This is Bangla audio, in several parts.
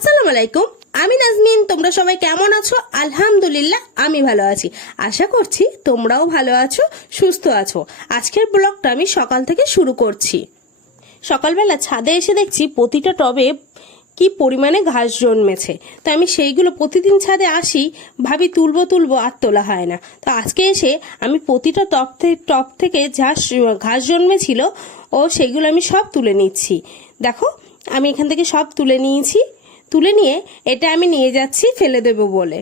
আসসালামু আলাইকুম, আমি নাজমিন। তোমরা সবাই কেমন আছো? আলহামদুলিল্লাহ আমি ভালো আছি। আশা করছি তোমরাও ভালো আছো, সুস্থ আছো। আজকের ব্লগটা আমি সকাল থেকে শুরু করছি। সকালবেলা ছাদে এসে দেখছি প্রতিটা টবে কি পরিমাণে ঘাস জন্মেছে। তো আমি সেইগুলো প্রতিদিন ছাদে আসি, ভাবি তুলবো আর তোলা হয় না। তো আজকে এসে আমি প্রতিটা টব থেকে ঘাস জন্মেছিল ও সেগুলো আমি সব তুলে নিচ্ছি। দেখো, আমি এখান থেকে সব তুলে নিয়েছি। তুলে নিয়ে এটা আমি নিয়ে যাচ্ছি ফেলে দেবো বলে।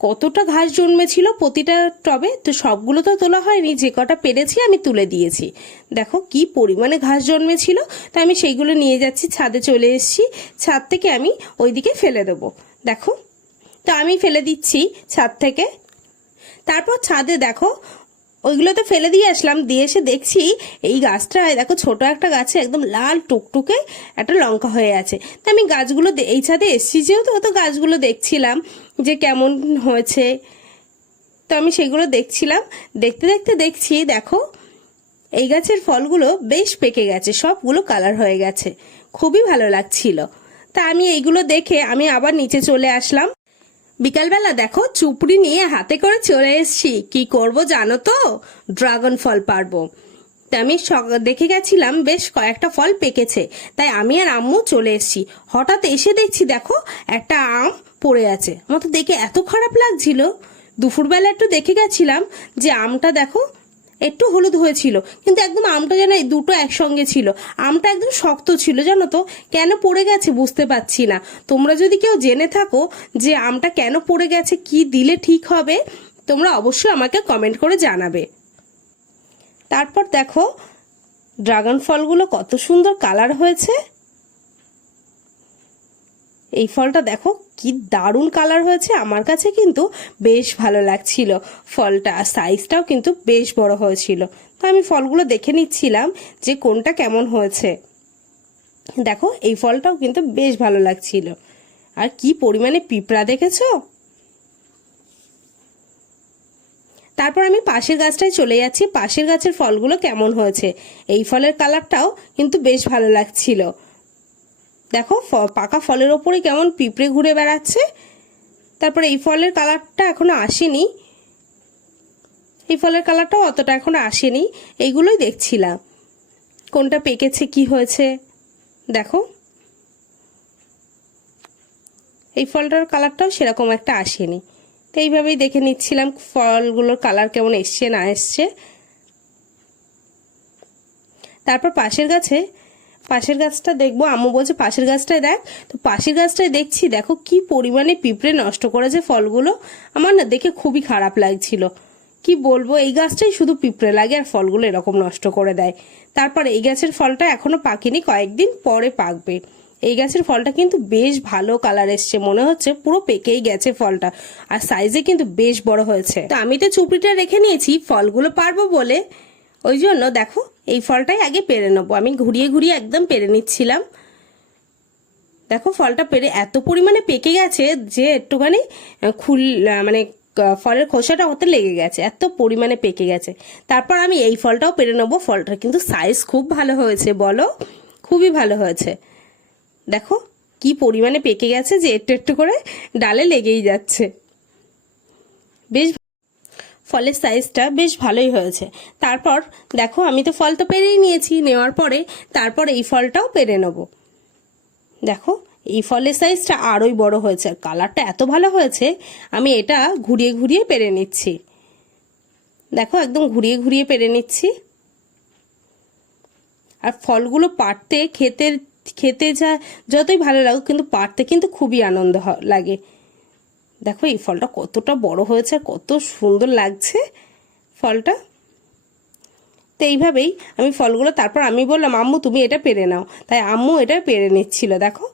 কতটা ঘাস জন্মেছিল প্রতিটা টবে, তো সবগুলো তো তোলা হয়নি, যে কটা পেরেছি আমি তুলে দিয়েছি। দেখো কি পরিমাণে ঘাস জন্মেছিল। তো আমি সেইগুলো নিয়ে যাচ্ছি, ছাদে চলে এসেছি। ছাদ থেকে আমি ওইদিকে ফেলে দেবো। দেখো, তো আমি ফেলে দিচ্ছি ছাদ থেকে। তারপর ছাদে দেখো ওইগুলো তো ফেলে দিয়ে আসলাম, দিয়ে এসে দেখছি এই গাছটায় দেখো ছোট একটা গাছে একদম লাল টুকটুকে একটা লঙ্কা হয়ে আছে। তো আমি গাছগুলো এই ছাদে এসছি যেহেতু, তো গাছগুলো দেখছিলাম যে কেমন হয়েছে। তো আমি সেগুলো দেখছিলাম, দেখতে দেখতে দেখছি দেখো এই গাছের ফলগুলো বেশ পেকে গেছে, সবগুলো কালার হয়ে গেছে, খুবই ভালো লাগছিল। তা আমি এইগুলো দেখে আমি আবার নিচে চলে আসলাম। বিকালবেলা দেখো চুপড়ি নিয়ে হাতে করে চলে এসেছি। কি করব জানো তো? ড্রাগন ফল পারবো। তা আমি দেখে গেছিলাম বেশ কয়েকটা ফল পেকেছে, তাই আমি আর আম্মু চলে এসেছি। হঠাৎ এসে দেখছি দেখো একটা আম পড়ে আছে। আমার তো দেখে এত খারাপ লাগছিল। দুপুরবেলা একটু দেখে গেছিলাম যে আমটা দেখো একটু হলুদ হয়েছিল, কিন্তু একদম আমটা যেন এই দুটো একসঙ্গে ছিল। আমটা একদম শক্ত ছিল, জানো তো কেন পড়ে গেছে বুঝতে পারছি না। তোমরা যদি কেউ জেনে থাকো যে আমটা কেন পড়ে গেছে, কি দিলে ঠিক হবে, তোমরা অবশ্যই আমাকে কমেন্ট করে জানাবে। তারপর দেখো ড্রাগন ফলগুলো কত সুন্দর কালার হয়েছে। এই ফলটা দেখো কি দারুণ কালার হয়েছে, আমার কাছে কিন্তু বেশ ভালো লাগছিল ফলটা। সাইজটাও কিন্তু বেশ বড় হয়েছিল। তো আমি ফলগুলো দেখে নিচ্ছিলাম যে কোনটা কেমন হয়েছে। দেখো এই ফলটাও কিন্তু বেশ ভালো লাগছিল। আর কি পরিমাণে পিঁপড়া দেখেছো। তারপর আমি পাশের গাছটায় চলে যাচ্ছি, পাশের গাছের ফলগুলো কেমন হয়েছে। এই ফলের কালারটাও কিন্তু বেশ ভালো লাগছিল। দেখো পাকা ফলের ওপরে কেমন পিঁপড়ে ঘুরে বেড়াচ্ছে। তারপরে এই ফলের কালারটা এখনো আসেনি, এই ফলের কালারটাও অতটা এখনো আসেনি। এইগুলোই দেখছিলাম কোনটা পেকেছে কি হয়েছে। দেখো এই ফলটার কালারটাও সেরকম একটা আসেনি। তো এইভাবেই দেখে নিচ্ছিলাম ফলগুলোর কালার কেমন এসছে না এসছে। তারপর পাশের গাছটা দেখবো, আম্মু বলছে পাশের গাছটায় দেখ। তো পাশের গাছটায় দেখছি দেখো কি পরিমাণে পিঁপড়ে নষ্ট করেছে ফলগুলো। আমার না দেখে খুবই খারাপ লাগছিল। কি বলবো, এই গাছটাই শুধু পিঁপড়ে লাগে আর ফলগুলো এরকম নষ্ট করে দেয়। তারপর এই গাছের ফলটা এখনো পাকেনি, কয়েকদিন পরে পাকবে। এই গাছের ফলটা কিন্তু বেশ ভালো কালার এসছে, মনে হচ্ছে পুরো পেকেই গেছে ফলটা। আর সাইজে কিন্তু বেশ বড় হয়েছে। তো আমি তো চুপড়িটা রেখে নিয়েছি ফলগুলো পারবো বলে, ওই জন্য দেখো এই ফলটাই আগে পেরে নেবো। আমি ঘুরিয়ে ঘুরিয়ে একদম পেরে নিচ্ছিলাম। দেখো ফলটা পেরে এত পরিমাণে পেকে গেছে যে একটুখানি মানে ফলের খোসাটা হতে লেগে গেছে, এত পরিমাণে পেকে গেছে। তারপর আমি এই ফলটাও পেরে নেবো। ফলটা কিন্তু সাইজ খুব ভালো হয়েছে, বলো খুবই ভালো হয়েছে। দেখো কি পরিমাণে পেকে গেছে যে একটু একটু করে ডালে লেগেই যাচ্ছে। বেশ ফলের সাইজটা বেশ ভালোই হয়েছে। তারপর দেখো আমি তো ফল তো পেরেই নিয়েছি, নেওয়ার পরে তারপর এই ফলটাও পেরে নেব। দেখো এই ফলের সাইজটা আরোই বড় হয়েছে, আর কালারটা এত ভালো হয়েছে। আমি এটা ঘুরিয়ে ঘুরিয়ে পেরে নিচ্ছি। দেখো একদম ঘুরিয়ে ঘুরিয়ে পেরে নিচ্ছি। আর ফলগুলো পাড়তে খেতে যতই ভালো লাগুক, কিন্তু পাড়তে কিন্তু খুবই আনন্দ লাগে। দেখো এই ফলটা কতটা বড় হয়েছে, কত সুন্দর লাগছে ফলটা। তো এইভাবেই আমি ফলগুলো, তারপর আমি বললাম আম্মু তুমি এটা পেরে নাও, তাই আম্মু এটা পেরে নিচ্ছিল। দেখো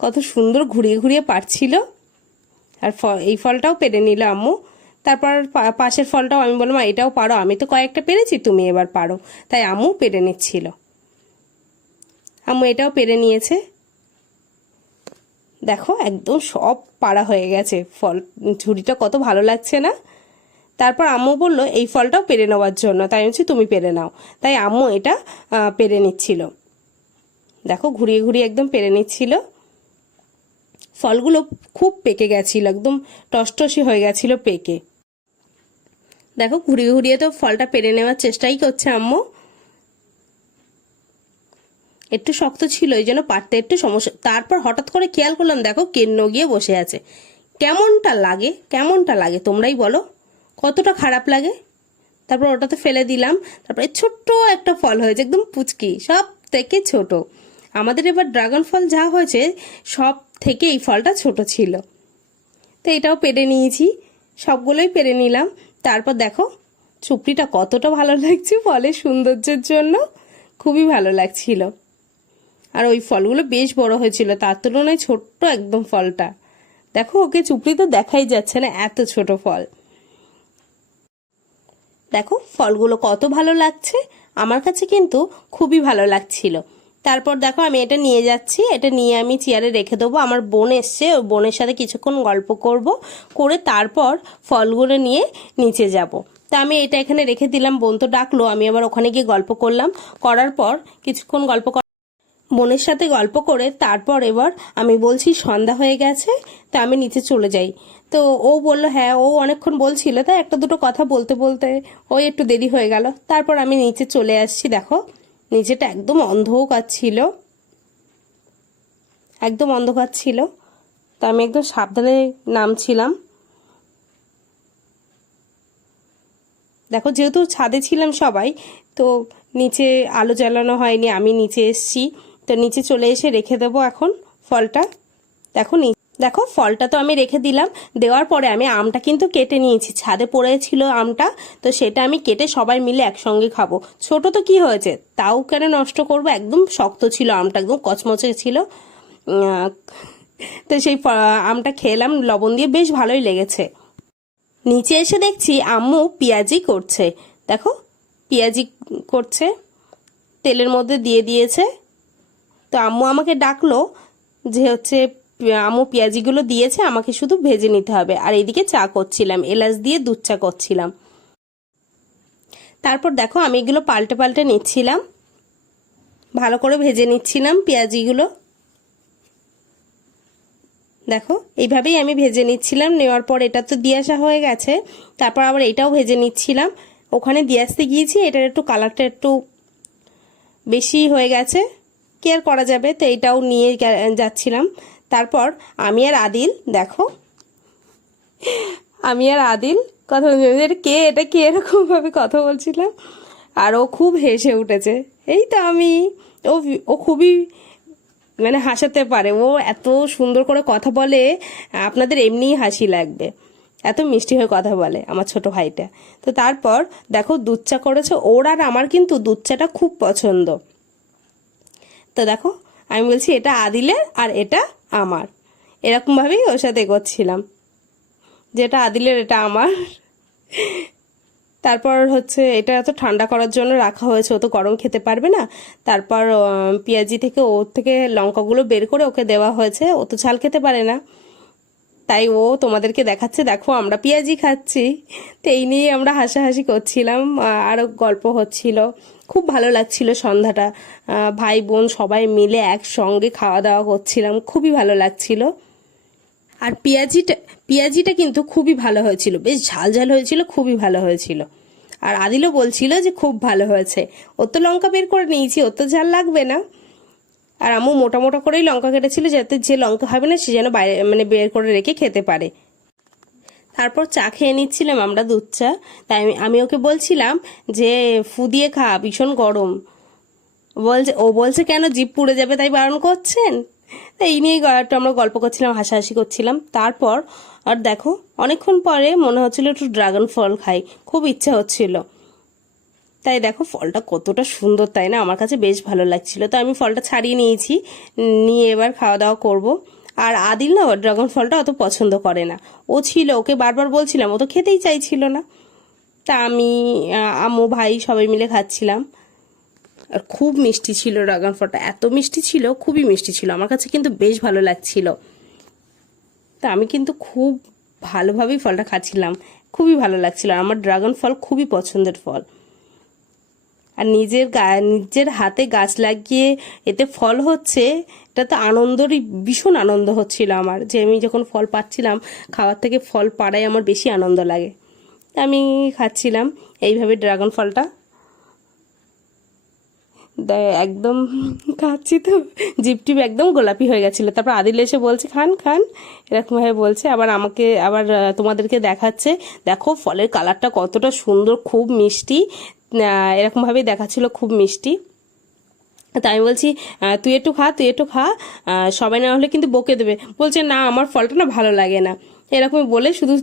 কত সুন্দর ঘুরিয়ে ঘুরিয়ে পারছিল। আর এই ফলটাও পেরে নিল আম্মু। তারপর পাশের ফলটাও আমি বললাম এটাও পারো, আমি তো কয়েকটা পেরেছি, তুমি এবার পারো। তাই আম্মু পেরে নিচ্ছিল। আম্মু এটাও পেরে নিয়েছে। দেখো একদম সব পাড়া হয়ে গেছে, ফল ঝুড়িটা কত ভালো লাগছে না। তারপর আম্মু বললো এই ফলটাও পেরে নেওয়ার জন্য, তাই হচ্ছে তুমি পেরে নাও। তাই আম্মু এটা পেরে নিচ্ছিল। দেখো ঘুরিয়ে ঘুরিয়ে একদম পেরে নিচ্ছিল। ফলগুলো খুব পেকে গেছিল, একদম টসটসে হয়ে গেছিল পেকে। দেখো ঘুরিয়ে ঘুরিয়ে তো ফলটা পেরে নেওয়ার চেষ্টাই করছে আম্মু। একটু শক্ত ছিল, এই জন্য পারতে একটু সমস্যা। তারপর হঠাৎ করে খেয়াল করলাম, দেখো কেন্ন গিয়ে বসে আছে। কেমনটা লাগে তোমরাই বলো, কতটা খারাপ লাগে। তারপর ওটাতে ফেলে দিলাম। তারপরে ছোট্ট একটা ফল হয়েছে, একদম পুচকি, সব থেকে ছোট। আমাদের এবার ড্রাগন ফল যা হয়েছে সব থেকে এই ফলটা ছোট ছিল। তো এটাও পেরে নিয়েছি, সবগুলোই পেরে নিলাম। তারপর দেখো চুপড়িটা কতটা ভালো লাগছে ফলের সৌন্দর্যের জন্য, খুবই ভালো লাগছিল। আর ওই ফলগুলো বেশ বড় হয়েছিল, তার তুলনায় ছোট্ট একদম ফলটা। দেখো ওকে চুপড়ি তো দেখাই যাচ্ছে না, এত ছোট ফল। দেখো ফলগুলো কত ভালো লাগছে, আমার কাছে কিন্তু খুবই ভালো লাগছিল। তারপর দেখো আমি এটা নিয়ে যাচ্ছি, এটা নিয়ে আমি চেয়ারে রেখে দেবো। আমার বোন এসছে, ওই বোনের সাথে কিছুক্ষণ গল্প করে তারপর ফলগুলো নিয়ে নিচে যাব। তা আমি এটা এখানে রেখে দিলাম, বোন তো ডাকলো, আমি আবার ওখানে গিয়ে গল্প করলাম। করার পর কিছুক্ষণ বোনের সাথে গল্প করে তারপর এবার আমি বলছি সন্ধ্যা হয়ে গেছে, তা আমি নিচে চলে যাই। তো ও বলল হ্যাঁ, ও অনেকক্ষণ বলছিল, তাই একটা দুটো কথা বলতে বলতে ওই একটু দেরি হয়ে গেল। তারপর আমি নিচে চলে আসছি। দেখো নিচেটা একদম অন্ধকার ছিল, তো আমি একদম সাবধানে নামছিলাম। দেখো যেহেতু ছাদে ছিলাম সবাই, তো নিচে আলো জ্বালানো হয়নি, আমি নিচে এসছি। তো নিচে চলে এসে রেখে দেবো এখন ফলটা। দেখো ফলটা তো আমি রেখে দিলাম। দেওয়ার পরে আমি আমটা কিন্তু কেটে নিয়েছি, ছাদে পড়েছিল আমটা, তো সেটা আমি কেটে সবাই মিলে একসঙ্গে খাবো। ছোট তো কি হয়েছে, তাও কেন নষ্ট করব, একদম শক্ত ছিল আমটা, একদম কচমচে ছিল। তো সেই আমটা খেলাম লবণ দিয়ে, বেশ ভালোই লেগেছে। নিচে এসে দেখছি আম্মু পেঁয়াজি করছে। দেখো পেঁয়াজি করছে, তেলের মধ্যে দিয়ে দিয়েছে। তো আম্মু আমাকে ডাকলো যে হচ্ছে আম্মু পেঁয়াজিগুলো দিয়েছে, আমাকে শুধু ভেজে নিতে হবে। আর এদিকে চা করছিলাম, এলাচ দিয়ে দুধ চা করছিলাম। তারপর দেখো আমি এগুলো পাল্টে পাল্টে নিচ্ছিলাম, ভালো করে ভেজে নিচ্ছিলাম পেঁয়াজিগুলো। দেখো এইভাবেই আমি ভেজে নিচ্ছিলাম। নেওয়ার পর এটা তো দিয়ে আসা হয়ে গেছে, তারপর আবার এটাও ভেজে নিচ্ছিলাম। ওখানে দিয়ে আসতে গিয়েছি, এটার একটু কালারটা একটু বেশি হয়ে গেছে, কি আর করা যাবে, তো এটাও নিয়ে যাচ্ছিলাম। তারপর আমি আর আদিল, দেখো আমি আর আদিল কথা বলছিলাম, এটা কে এরকমভাবে কথা বলছিলাম। আর ও খুব হেসে উঠেছে। এই তো আমি, ও খুবই মানে হাসাতে পারে, ও এত সুন্দর করে কথা বলে, আপনাদের এমনিই হাসি লাগবে, এত মিষ্টি হয়ে কথা বলে আমার ছোট ভাইটা। তো তারপর দেখো দুধ চা করেছে ওর, আর আমার কিন্তু দুধ চাটা খুব পছন্দ। তো দেখো আমি বলছি এটা আদিলের আর এটা আমার, এরকমভাবেই ওর সাথে এগোচ্ছিলাম, যেটা আদিলের এটা আমার। তারপর হচ্ছে এটা এত ঠান্ডা করার জন্য রাখা হয়েছে, ও তো গরম খেতে পারবে না। তারপর পেঁয়াজি থেকে ওর থেকে লঙ্কাগুলো বের করে ওকে দেওয়া হয়েছে, ও তো ঝাল খেতে পারে না, তাই ও তোমাদেরকে দেখাচ্ছে দেখো আমরা পেঁয়াজি খাচ্ছি। তো এই নিয়ে আমরা হাসাহাসি করছিলাম, আরও গল্প হচ্ছিল, খুব ভালো লাগছিল সন্ধ্যাটা। ভাই বোন সবাই মিলে একসঙ্গে খাওয়া দাওয়া করছিলাম, খুবই ভালো লাগছিল। আর পেঁয়াজিটা কিন্তু খুবই ভালো হয়েছিল, বেশ ঝাল ঝাল হয়েছিল, খুবই ভালো হয়েছিল। আর আদিলও বলছিল যে খুব ভালো হয়েছে, ওর তো লঙ্কা বের করে নিয়েছি, ওর তো ঝাল লাগবে না। আর আম্মু মোটা মোটা করেই লঙ্কা কেটেছিল, যাতে যে লঙ্কা খাবে না সে যেন বাইরে মানে বের করে রেখে খেতে পারে। তারপর চা খেয়ে নিচ্ছিলাম আমরা, দুধ চা। তাই আমি ওকে বলছিলাম যে ফু দিয়ে খা, ভীষণ গরম। ও বলছে কেন, জিভ পুড়ে যাবে তাই বারণ করছেন। এই নিয়েই একটু আমরা গল্প করছিলাম, হাসাহাসি করছিলাম। তারপর আর দেখো অনেকক্ষণ পরে মনে হচ্ছিল একটু ড্রাগন ফল খাই, খুব ইচ্ছা হচ্ছিল। তাই দেখো ফলটা কতটা সুন্দর, তাই না, আমার কাছে বেশ ভালো লাগছিল। তো আমি ফলটা ছাড়িয়ে নিয়েছি, নিয়ে এবার খাওয়া দাওয়া করব। আর আদিল না ড্রাগন ফলটা অত পছন্দ করে না, ও ছিল, ওকে বারবার বলছিলাম, ও তো খেতেই চাইছিল না। তা আমি আম্মু ভাই সবাই মিলে খাচ্ছিলাম। আর খুব মিষ্টি ছিল ড্রাগন ফলটা, এত মিষ্টি ছিল, খুবই মিষ্টি ছিল, আমার কাছে কিন্তু বেশ ভালো লাগছিল। তা আমি কিন্তু খুব ভালোভাবেই ফলটা খাচ্ছিলাম, খুবই ভালো লাগছিল। আমার ড্রাগন ফল খুবই পছন্দের ফল। আর নিজের হাতে গাছ লাগিয়ে এতে ফল হচ্ছে, এটা তো আনন্দেরই ভীষণ আনন্দ হচ্ছিল আমার, যে আমি যখন ফল পাচ্ছিলাম, খাওয়ার থেকে ফল পাড়াই আমার বেশি আনন্দ লাগে। আমি খাচ্ছিলাম এইভাবে ড্রাগন ফলটা, একদম খাচ্ছি তো জিভ টিপ একদম গোলাপি হয়ে গেছিলো। তারপর আদিল এসে বলছে খান খান, এরকমভাবে বলছে। আবার আমাকে আবার তোমাদেরকে দেখাচ্ছে, দেখো ফলের কালারটা কতটা সুন্দর, খুব মিষ্টি, এরকমভাবেই দেখাচ্ছিল, খুব মিষ্টি। তাই আমি বলছি তুই একটু খা, তুই একটু খা, সবাই না হলে কিন্তু বকে দেবে। বলছে না আমার ফলটা না ভালো লাগে না, এরকমই বলে শুধু।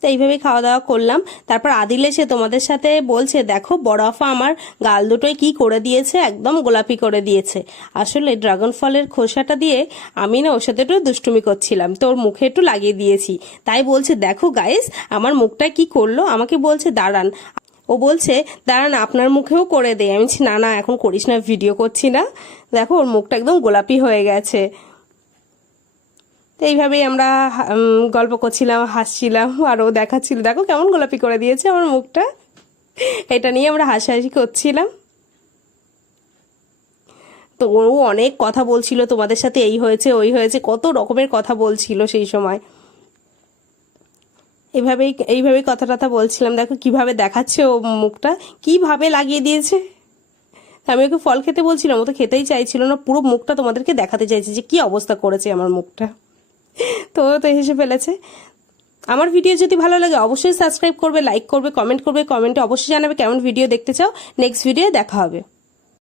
তো এইভাবেই খাওয়া দাওয়া করলাম। তারপর আদিল এসে তোমাদের সাথে বলছে দেখো বড় আফা আমার গাল দুটোই কি করে দিয়েছে, একদম গোলাপি করে দিয়েছে। আসলে ড্রাগন ফলের খোসাটা দিয়ে আমি না ওর সাথে একটু দুষ্টুমি করছিলাম, তো ওর মুখে একটু লাগিয়ে দিয়েছি। তাই বলছে দেখো গাইস আমার মুখটা কি করলো, আমাকে বলছে দাঁড়ান, ও বলছে দাঁড়ান আপনার মুখেও করে দেয়। আমি বলছি না না এখন করিস না, ভিডিও করছি না। দেখো ওর মুখটা একদম গোলাপি হয়ে গেছে। তো এইভাবেই আমরা গল্প করছিলাম, হাসছিলাম, আর ও দেখাচ্ছিল দেখো কেমন গোলাপি করে দিয়েছে আমার মুখটা। এটা নিয়ে আমরা হাসাহাসি করছিলাম। তো ও অনেক কথা বলছিল তোমাদের সাথে, এই হয়েছে ওই হয়েছে, কত রকমের কথা বলছিল সেই সময়। এইভাবেই কথা টথা বলছিলাম। দেখো কিভাবে দেখাচ্ছে ও মুখটা, কিভাবে লাগিয়ে দিয়েছে। আমি ওকে ফল খেতে বলছিলাম, ও তো খেতেই চাইছিল না, পুরো মুখটা তোমাদেরকে দেখাতে চাইছে যে কি অবস্থা করেছে আমার মুখটা। তো ও তো হেসে ফেলেছে। আমার ভিডিও যদি ভালো লাগে অবশ্যই সাবস্ক্রাইব করবে, লাইক করবে, কমেন্ট করবে, কমেন্টে অবশ্যই জানাবে কেমন ভিডিও দেখতে চাও। নেক্সট ভিডিও দেখা হবে।